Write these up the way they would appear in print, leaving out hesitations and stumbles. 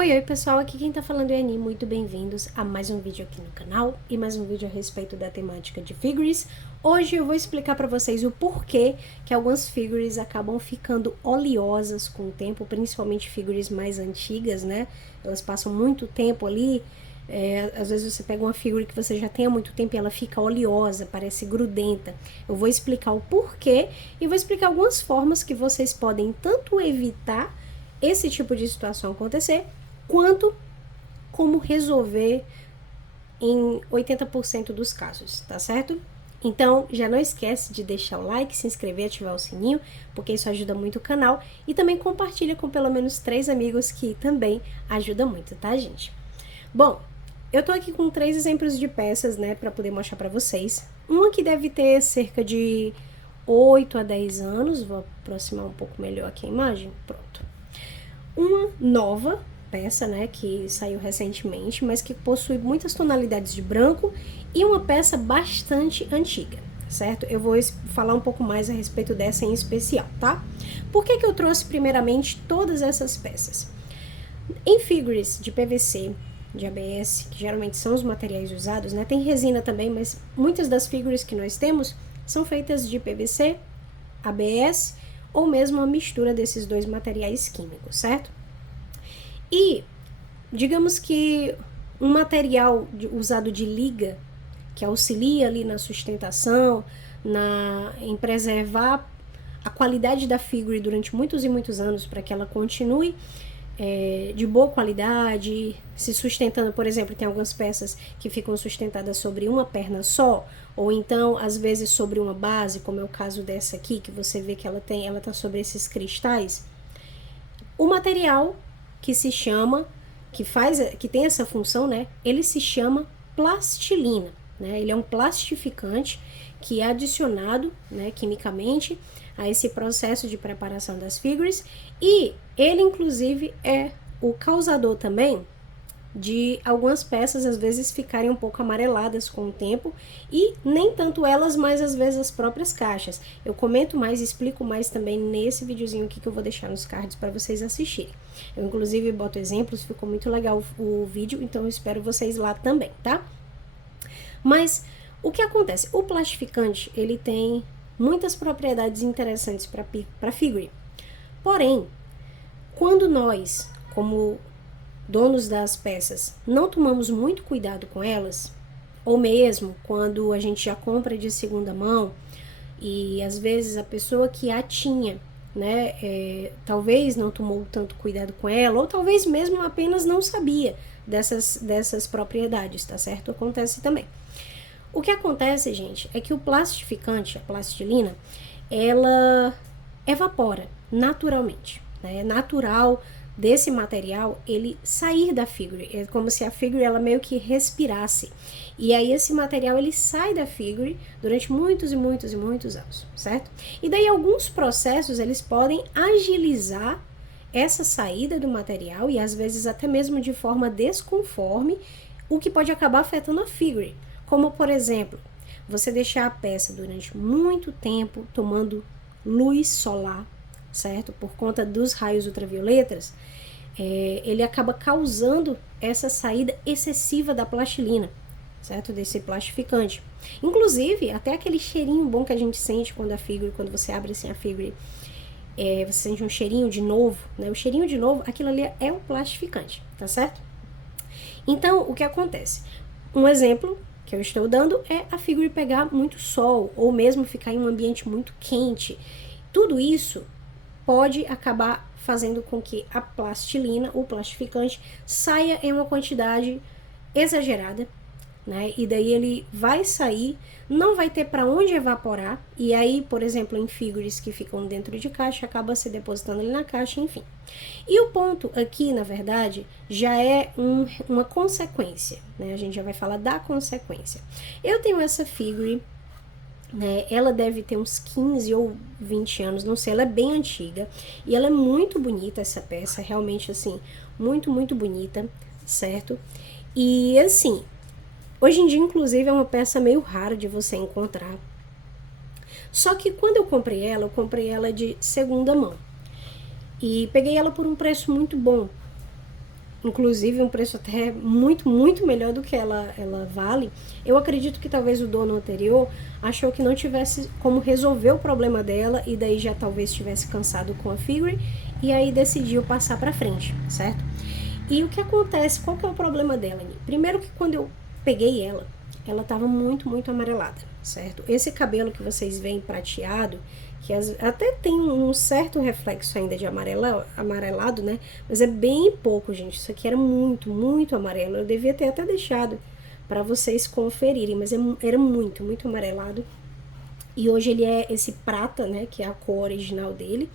Oi pessoal, aqui quem tá falando é a Ani, muito bem-vindos a mais um vídeo aqui no canal e mais um vídeo a respeito da temática de figures. Hoje eu vou explicar pra vocês o porquê que algumas figures acabam ficando oleosas com o tempo, principalmente figures mais antigas, né? Elas passam muito tempo ali, às vezes você pega uma figure que você já tem há muito tempo e ela fica oleosa, parece grudenta. Eu vou explicar o porquê e vou explicar algumas formas que vocês podem tanto evitar esse tipo de situação acontecer, quanto como resolver em 80% dos casos, tá certo? Então, já não esquece de deixar o like, se inscrever, ativar o sininho, porque isso ajuda muito o canal. E também compartilha com pelo menos 3 amigos, que também ajuda muito, tá, gente? Bom, eu tô aqui com 3 exemplos de peças, né, pra poder mostrar pra vocês. Uma que deve ter cerca de 8 a 10 anos, vou aproximar um pouco melhor aqui a imagem, pronto. Uma nova peça, né, que saiu recentemente, mas que possui muitas tonalidades de branco, e uma peça bastante antiga, certo? Eu vou falar um pouco mais a respeito dessa em especial, tá? Por que eu trouxe primeiramente todas essas peças? Em figures de PVC, de ABS, que geralmente são os materiais usados, né? Tem resina também, mas muitas das figures que nós temos são feitas de PVC, ABS ou mesmo uma mistura desses dois materiais químicos, certo? E digamos que um material usado de liga, que auxilia ali na sustentação, em preservar a qualidade da figure durante muitos e muitos anos, para que ela continue de boa qualidade, se sustentando. Por exemplo, tem algumas peças que ficam sustentadas sobre uma perna só, ou então às vezes sobre uma base, como é o caso dessa aqui, que você vê que ela tá sobre esses cristais. O material que se chama, que tem essa função, né, ele se chama plastilina, né? Ele é um plastificante que é adicionado, né, quimicamente a esse processo de preparação das figures, e ele inclusive é o causador também de algumas peças às vezes ficarem um pouco amareladas com o tempo, e nem tanto elas, mas às vezes as próprias caixas. Eu comento mais, explico mais também nesse videozinho aqui que eu vou deixar nos cards para vocês assistirem. Eu inclusive boto exemplos, ficou muito legal o vídeo, então eu espero vocês lá também, tá? Mas o que acontece? O plastificante, ele tem muitas propriedades interessantes para figure. Porém, quando nós, como donos das peças, não tomamos muito cuidado com elas, ou mesmo quando a gente já compra de segunda mão e às vezes a pessoa que a tinha, né, talvez não tomou tanto cuidado com ela, ou talvez mesmo apenas não sabia dessas propriedades, tá certo? Acontece também. O que acontece, gente, é que o plastificante, a plastilina, ela evapora naturalmente, né? É natural desse material ele sair da figure, é como se a figure ela meio que respirasse, e aí esse material ele sai da figure durante muitos e muitos e muitos anos, certo? E daí alguns processos eles podem agilizar essa saída do material, e às vezes até mesmo de forma desconforme, o que pode acabar afetando a figure, como por exemplo, você deixar a peça durante muito tempo tomando luz solar, certo? Por conta dos raios ultravioletas, ele acaba causando essa saída excessiva da plastilina, certo? Desse plastificante. Inclusive, até aquele cheirinho bom que a gente sente quando quando você abre assim a figure, você sente um cheirinho de novo, né? O cheirinho de novo, aquilo ali é um plastificante, tá certo? Então, o que acontece? Um exemplo que eu estou dando é a figure pegar muito sol, ou mesmo ficar em um ambiente muito quente. Tudo isso pode acabar fazendo com que a plastilina, o plastificante, saia em uma quantidade exagerada, né? E daí ele vai sair, não vai ter para onde evaporar, e aí, por exemplo, em figures que ficam dentro de caixa, acaba se depositando ali na caixa, enfim. E o ponto aqui, na verdade, já é uma consequência, né? A gente já vai falar da consequência. Eu tenho essa figure, né, ela deve ter uns 15 ou 20 anos, não sei, ela é bem antiga, e ela é muito bonita, essa peça, realmente assim, muito, muito bonita, certo? E assim, hoje em dia, inclusive, é uma peça meio rara de você encontrar. Só que quando eu comprei ela de segunda mão. E peguei ela por um preço muito bom. inclusive um preço até muito melhor do que ela vale. Eu acredito que talvez o dono anterior achou que não tivesse como resolver o problema dela e daí já talvez estivesse cansado com a figure e aí decidiu passar pra frente, certo? E o que acontece, qual que é o problema dela? Primeiro que quando eu peguei ela tava muito amarelada, certo? Esse cabelo que vocês veem prateado, que até tem um certo reflexo ainda de amarelado, né? Mas é bem pouco, gente. Isso aqui era muito amarelo. Eu devia ter até deixado para vocês conferirem, mas era muito amarelado. E hoje ele é esse prata, né? Que é a cor original dele.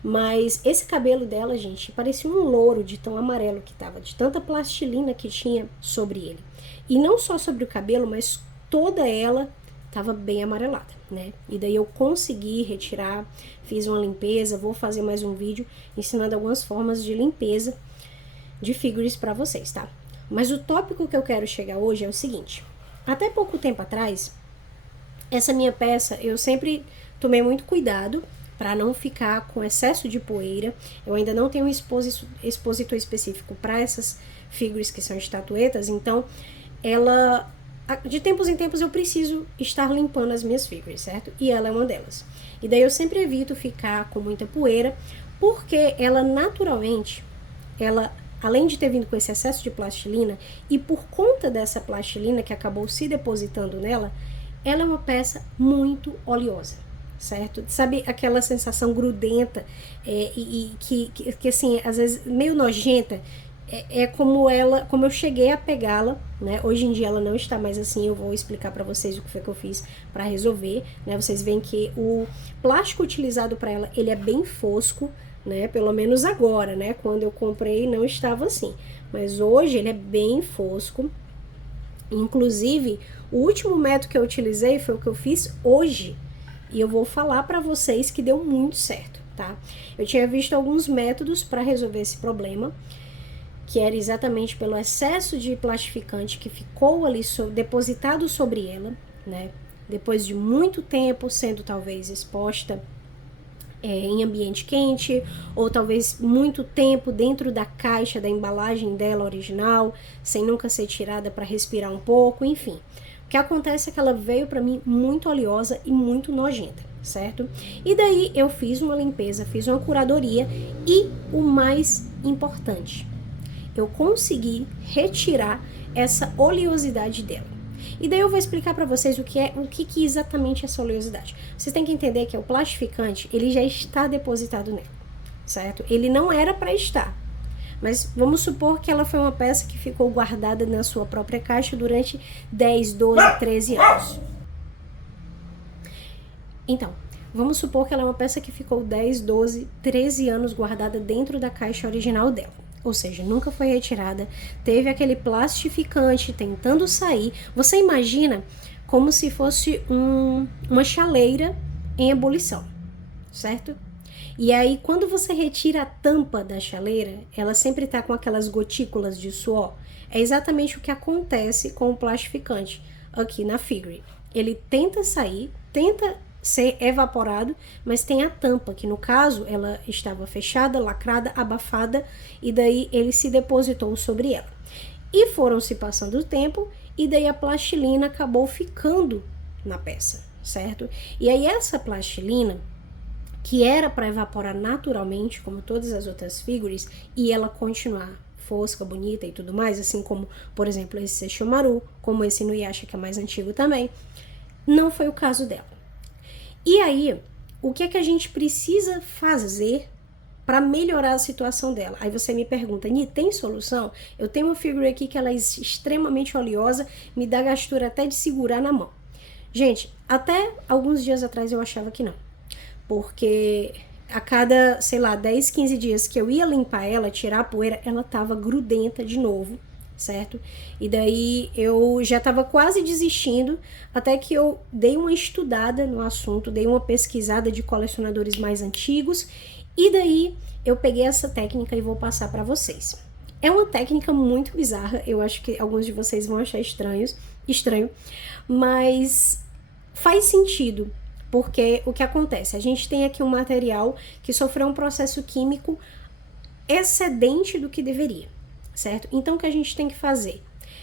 Mas esse cabelo dela, gente, parecia um louro de tão amarelo que tava, de tanta plastilina que tinha sobre ele. E não só sobre o cabelo, mas toda ela tava bem amarelada, né? E daí eu consegui retirar, fiz uma limpeza, vou fazer mais um vídeo ensinando algumas formas de limpeza de figures para vocês, tá? Mas o tópico que eu quero chegar hoje é o seguinte: até pouco tempo atrás, essa minha peça eu sempre tomei muito cuidado para não ficar com excesso de poeira. Eu ainda não tenho um expositor específico para essas figures que são estatuetas, então ela, de tempos em tempos eu preciso estar limpando as minhas figures, certo? E ela é uma delas. E daí eu sempre evito ficar com muita poeira, porque ela naturalmente, ela, além de ter vindo com esse excesso de plastilina, e por conta dessa plastilina que acabou se depositando nela, ela é uma peça muito oleosa, certo? Sabe aquela sensação grudenta que assim, às vezes meio nojenta? Como eu cheguei a pegá-la, né? Hoje em dia ela não está mais assim, eu vou explicar para vocês o que foi que eu fiz para resolver, né? Vocês veem que o plástico utilizado para ela, ele é bem fosco, né? Pelo menos agora, né? Quando eu comprei não estava assim, mas hoje ele é bem fosco. Inclusive, o último método que eu utilizei foi o que eu fiz hoje, e eu vou falar para vocês que deu muito certo, tá? Eu tinha visto alguns métodos para resolver esse problema, que era exatamente pelo excesso de plastificante que ficou ali depositado sobre ela, né? Depois de muito tempo sendo talvez exposta em ambiente quente, ou talvez muito tempo dentro da caixa da embalagem dela original, sem nunca ser tirada para respirar um pouco, enfim. O que acontece é que ela veio para mim muito oleosa e muito nojenta, certo? E daí eu fiz uma limpeza, fiz uma curadoria e o mais importante, eu consegui retirar essa oleosidade dela. E daí eu vou explicar para vocês o que exatamente é essa oleosidade. Vocês têm que entender que o plastificante, ele já está depositado nela, certo? Ele não era para estar, mas vamos supor que ela foi uma peça que ficou guardada na sua própria caixa durante 10, 12, 13 anos. Então, vamos supor que ela é uma peça que ficou 10, 12, 13 anos guardada dentro da caixa original dela. Ou seja, nunca foi retirada, teve aquele plastificante tentando sair. Você imagina como se fosse uma chaleira em ebulição, certo? E aí, quando você retira a tampa da chaleira, ela sempre tá com aquelas gotículas de suor. É exatamente o que acontece com o plastificante aqui na figure. Ele tenta sair, tenta ser evaporado, mas tem a tampa, que no caso ela estava fechada, lacrada, abafada, e daí ele se depositou sobre ela. E foram se passando o tempo, e daí a plastilina acabou ficando na peça, certo? E aí essa plastilina, que era para evaporar naturalmente, como todas as outras figures, e ela continuar fosca, bonita e tudo mais, assim como, por exemplo, esse Sesshomaru, como esse Inuyasha, que é mais antigo também, não foi o caso dela. E aí, o que é que a gente precisa fazer para melhorar a situação dela? Aí você me pergunta, Ni, tem solução? Eu tenho uma figure aqui que ela é extremamente oleosa, me dá gastura até de segurar na mão. Gente, até alguns dias atrás eu achava que não. Porque a cada, sei lá, 10, 15 dias que eu ia limpar ela, tirar a poeira, ela tava grudenta de novo, certo? E daí eu já tava quase desistindo, até que eu dei uma estudada no assunto, dei uma pesquisada de colecionadores mais antigos, e daí eu peguei essa técnica e vou passar para vocês. É uma técnica muito bizarra, eu acho que alguns de vocês vão achar estranho, mas faz sentido, porque o que acontece? A gente tem aqui um material que sofreu um processo químico excedente do que deveria, certo? Então, o que a gente tem que fazer?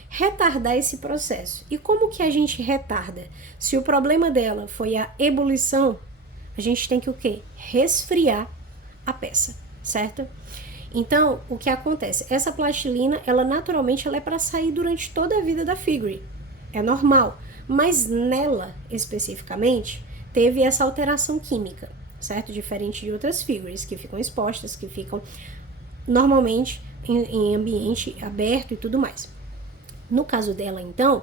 Retardar esse processo. E como que a gente retarda? Se o problema dela foi a ebulição, a gente tem que o quê? Resfriar a peça, certo? Então, o que acontece? Essa plastilina, ela naturalmente ela é para sair durante toda a vida da figure. É normal. Mas nela, especificamente, teve essa alteração química, certo? Diferente de outras figures que ficam expostas, que ficam normalmente em ambiente aberto e tudo mais. No caso dela, então,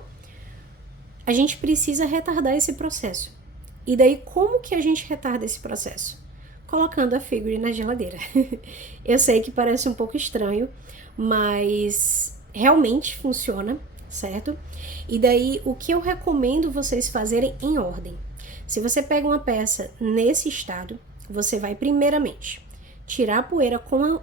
a gente precisa retardar esse processo. E daí, como que a gente retarda esse processo? Colocando a figure na geladeira. Eu sei que parece um pouco estranho, mas realmente funciona, certo? E daí, o que eu recomendo vocês fazerem em ordem? Se você pega uma peça nesse estado, você vai primeiramente tirar a poeira com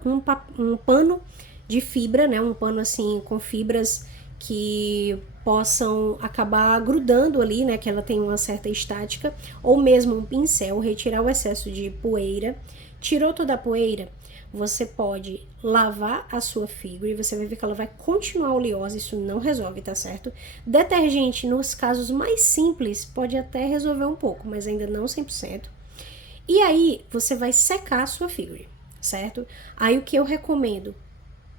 um pano de fibra, né? Um pano assim com fibras que possam acabar grudando ali, né, que ela tem uma certa estática, ou mesmo um pincel, retirar o excesso de poeira. Tirou toda a poeira, você pode lavar a sua figure e você vai ver que ela vai continuar oleosa, isso não resolve, tá certo? Detergente, nos casos mais simples, pode até resolver um pouco, mas ainda não 100%. E aí, você vai secar a sua figure, certo? Aí, o que eu recomendo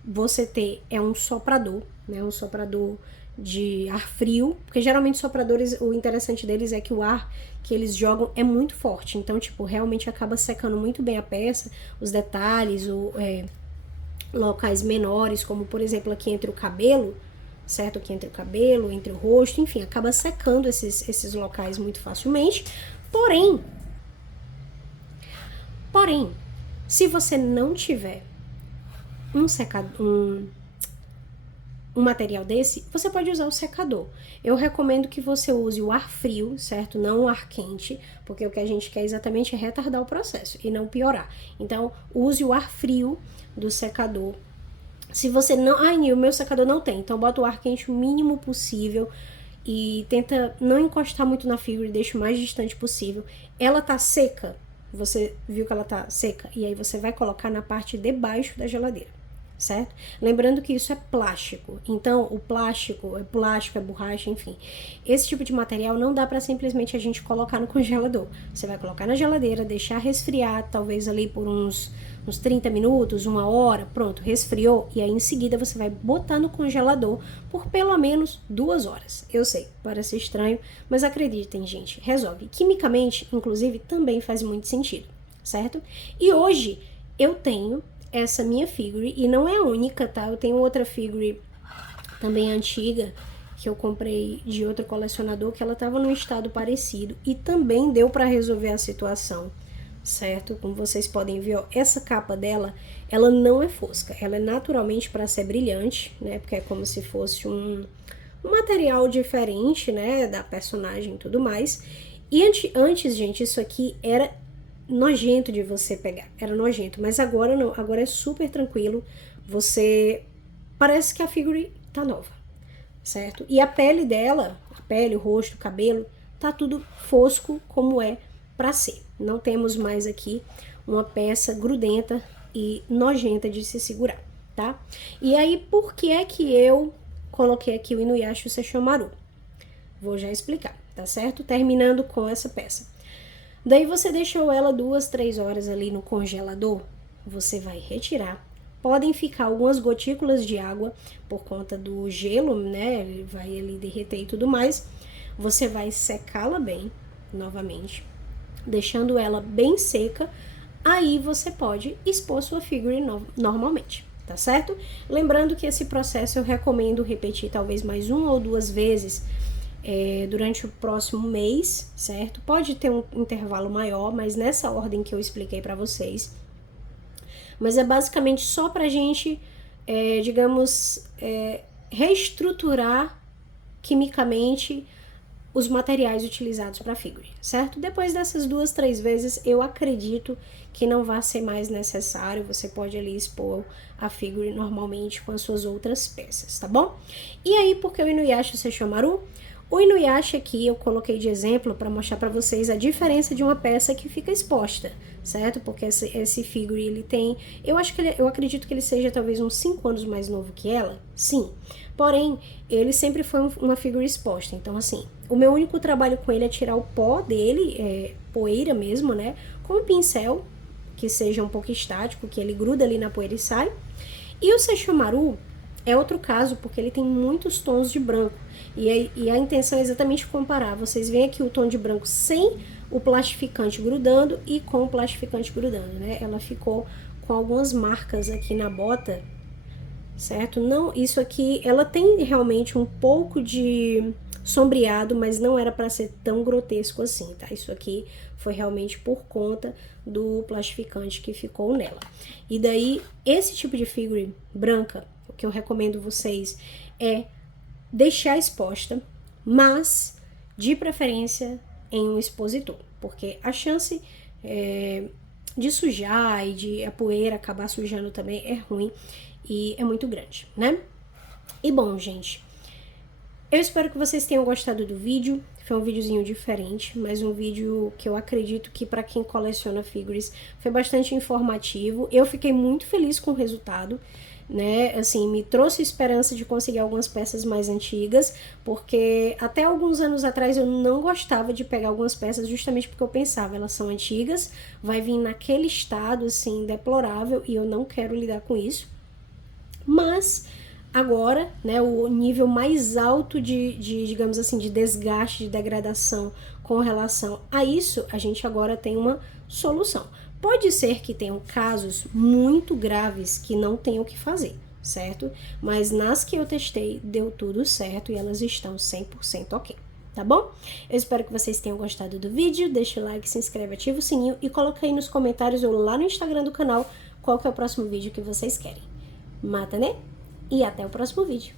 você ter é um soprador, né? Um soprador de ar frio, porque geralmente sopradores, o interessante deles é que o ar que eles jogam é muito forte, então, tipo, realmente acaba secando muito bem a peça, os detalhes, locais menores, como, por exemplo, aqui entre o cabelo, certo? Aqui entre o cabelo, entre o rosto, enfim, acaba secando esses locais muito facilmente, porém, se você não tiver um material desse, você pode usar o secador. Eu recomendo que você use o ar frio, certo? Não o ar quente, porque o que a gente quer exatamente é retardar o processo e não piorar. Então, use o ar frio do secador. Se você não... Ai, Nil, meu secador não tem. Então, bota o ar quente o mínimo possível e tenta não encostar muito na figura e deixa o mais distante possível. Ela tá seca, você viu que ela tá seca, e aí você vai colocar na parte de baixo da geladeira, certo? Lembrando que isso é plástico, então o plástico, é borracha, enfim. Esse tipo de material não dá para simplesmente a gente colocar no congelador. Você vai colocar na geladeira, deixar resfriar, talvez ali por uns 30 minutos, 1 hora, pronto, resfriou, e aí em seguida você vai botar no congelador por pelo menos 2 horas. Eu sei, parece estranho, mas acreditem, gente, resolve. Quimicamente, inclusive, também faz muito sentido, certo? E hoje eu tenho essa minha figure, e não é a única, tá? Eu tenho outra figure também antiga, que eu comprei de outro colecionador, que ela tava num estado parecido, e também deu para resolver a situação, certo? Como vocês podem ver, ó, essa capa dela, ela não é fosca, ela é naturalmente para ser brilhante, né? Porque é como se fosse um material diferente, né? Da personagem e tudo mais. E antes, gente, isso aqui era nojento de você pegar, era nojento, mas agora não, agora é super tranquilo, você parece que a figure tá nova, certo? E a pele dela, a pele, o rosto, o cabelo, tá tudo fosco como é pra ser. Não temos mais aqui uma peça grudenta e nojenta de se segurar, tá? E aí, por que é que eu coloquei aqui o Inuyasha Sesshomaru? Vou já explicar, tá certo? Terminando com essa peça. Daí você deixou ela 2, 3 horas ali no congelador, você vai retirar. Podem ficar algumas gotículas de água por conta do gelo, né? Ele vai ali derreter e tudo mais. Você vai secá-la bem, novamente, deixando ela bem seca. Aí você pode expor sua figure normalmente, tá certo? Lembrando que esse processo eu recomendo repetir talvez mais 1 ou 2 vezes durante o próximo mês, certo? Pode ter um intervalo maior, mas nessa ordem que eu expliquei para vocês. Mas é basicamente só pra gente, digamos, reestruturar quimicamente os materiais utilizados para figure, certo? Depois dessas 2, 3 vezes, eu acredito que não vai ser mais necessário, você pode ali expor a figure normalmente com as suas outras peças, tá bom? E aí, por que o Inuyasha Sesshomaru? O Inuyasha aqui eu coloquei de exemplo para mostrar para vocês a diferença de uma peça que fica exposta, certo? Porque esse figure, ele tem... Eu acredito que ele seja talvez uns 5 anos mais novo que ela, sim. Porém, ele sempre foi uma figure exposta. Então, assim, o meu único trabalho com ele é tirar o pó dele, poeira mesmo, né? Com um pincel, que seja um pouco estático, que ele gruda ali na poeira e sai. E o Sesshomaru é outro caso, porque ele tem muitos tons de branco. E a intenção é exatamente comparar. Vocês veem aqui o tom de branco sem o plastificante grudando e com o plastificante grudando, né? Ela ficou com algumas marcas aqui na bota, certo? Não, isso aqui, ela tem realmente um pouco de sombreado, mas não era para ser tão grotesco assim, tá? Isso aqui foi realmente por conta do plastificante que ficou nela. E daí, esse tipo de figure branca, o que eu recomendo vocês é deixar exposta, mas de preferência em um expositor, porque a chance de sujar e de a poeira acabar sujando também é ruim e é muito grande, né? E bom, gente, eu espero que vocês tenham gostado do vídeo. Foi um videozinho diferente, mas um vídeo que eu acredito que para quem coleciona figures foi bastante informativo. Eu fiquei muito feliz com o resultado, né? Assim, me trouxe esperança de conseguir algumas peças mais antigas, porque até alguns anos atrás eu não gostava de pegar algumas peças justamente porque eu pensava, elas são antigas, vai vir naquele estado assim deplorável e eu não quero lidar com isso. Mas agora, né, o nível mais alto digamos assim, de desgaste, de degradação com relação a isso, a gente agora tem uma solução. Pode ser que tenham casos muito graves que não tenham o que fazer, certo? Mas nas que eu testei, deu tudo certo e elas estão 100% ok, tá bom? Eu espero que vocês tenham gostado do vídeo, deixa o like, se inscreve, ativa o sininho e coloca aí nos comentários ou lá no Instagram do canal qual que é o próximo vídeo que vocês querem. Mata, né? E até o próximo vídeo.